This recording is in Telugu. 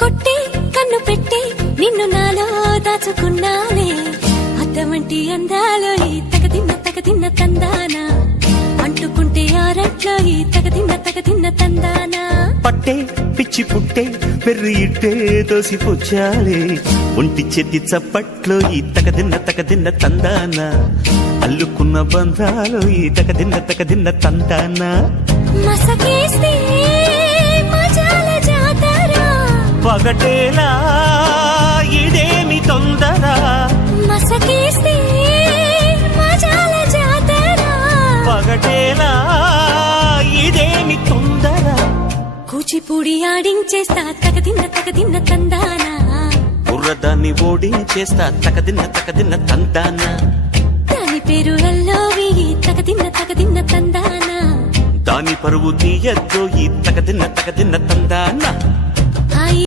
కొట్టి కన్ను పెట్టి నిన్ను నాలో దాచుకున్నానే అద్దమంటి అందాలో ఈ తగదిన్న తందానా అంటుకుంటే ఆరట్లో ఈ తగదిన్న తందానా పట్టే పిచ్చి పుట్టే పెర్రి ఇట్టే దోసిపుచ్చాలే ఒంటి చేతి చప్పట్లో ఈ తగదిన్న తందానా అల్లుకున్న బంధాలు ఈ తగదిన్న తందానా మసకేస్తే మజాల జాతర పగటేలా ఇదేమి తొందర మసకేస్తే మజాల జాతర పగటేలా ఇదేమి తొందర కూచిపూడి ఆడించేస్తా తగదిన్న తందానా బుర్రదాన్ని ఓడించేస్తా తగదిన్న తందానా దాని పేరు అల్లోవి తగదిన్న తందానా దాని పరువు తీయద్దో ఈ తగదిన్న తందానా